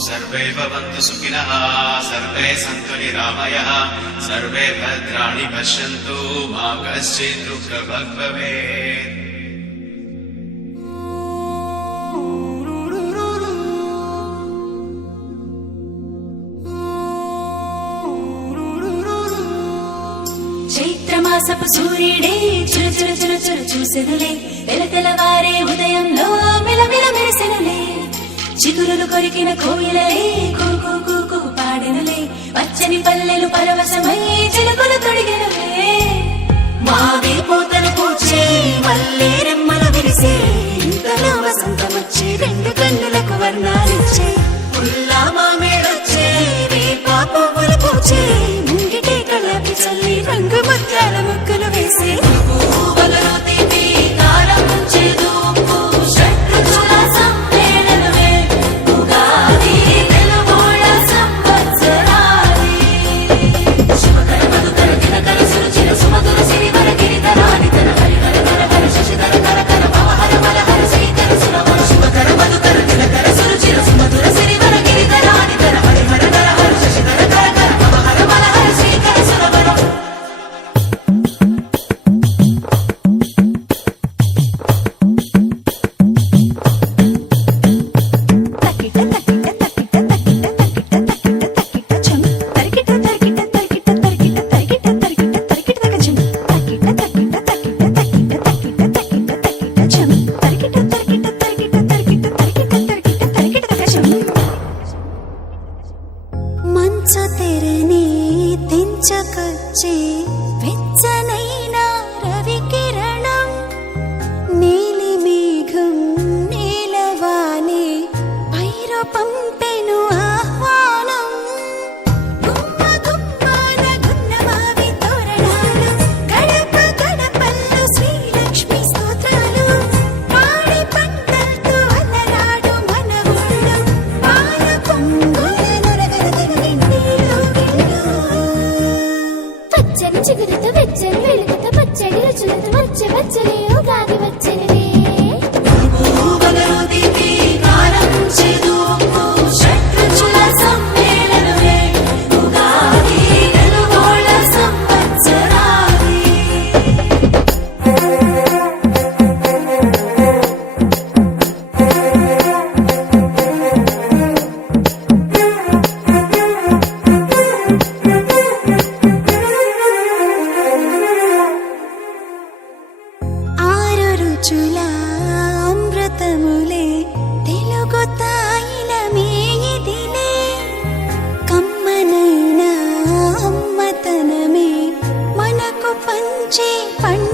सर्वे भवन्तु सुखिनः सर्वे सन्तु निरामयः सर्वे भद्राणि पश्यन्तु मा कश्चित् दुःखभाग् भवेत्। చైత్రమాసపు సూర్యుడే చురు చురు చురు చురు చూసెనులే తెలతెలవారే ఉదయంలో మెలమెల మెరిసెనులే చిగురులు కొరికిన కోయిలలే కూకు కూకు పాడెనులే పచ్చని పల్లెలు పరవశమై చిలుకలు తొడిగెనులే మావి పూతలు పూచే మల్లె రెమ్మలు విరిసే ఇంతలో వసంతమొచ్చే రెండు కన్నులకు వర్ణాలిచ్చే పుల్లా మామిడొచ్చే వేప పువ్వులు పూచే ముంగిటే కళ్ళకి చల్లి రంగు ముత్యాల ముగ్గులు వేసే పువ్వులలో తీపి కారం చేదు ఉప్పు షడ్రుచుల సమ్మేళనమే ఉగాది తెలుగోళ్ళ సంవత్సరాది శుభకర మధుకర దినకర సురుచిర సుమధుర సిరివర గిరిధరాని తన హరిహర కర హర శశిధర కర కర భవహర బలహర శ్రీకర సురవర శుభకర మధుకర దినకర సురుచిర సుమధుర సిరివర గిరిధరాని తన హరిహర కర హర శశిధర కర కర భవహర బలహర శ్రీకర సురవర మంచు తెరని తెంచుకొచ్చే వెచ్చనైన రవి కిరణం నీలి మేఘం నీలవానే పైరు పంపెను ఆహ్వానం గుమ్మ గుమ్మాన గున్నమావి తోరణాలు గడప గడపల్లో శ్రీలక్ష్మి స్తోత్రాలు పాడి పంటలతో అలరాడు మన ఊళ్ళో పాల పొంగుల నురగరగర వెన్నీలో పచ్చని చిగురుతో వెచ్చని వెలుగుతో పచ్చడి రుచులతో వచ్చే పచ్చని ఉగాది వచ్చనిలే పువ్వులలో తీపి కారం చేదు ఉప్పు షడ్రుచుల సమ్మేళనమే ఉగాది తెలుగోళ్ళ సంవత్సరాది ఆరు రుచుల అమృతములే తెలుగు తాయిలమే ఇదిలే కమ్మనైన అమ్మతనమే మనకు పంచే పండుగ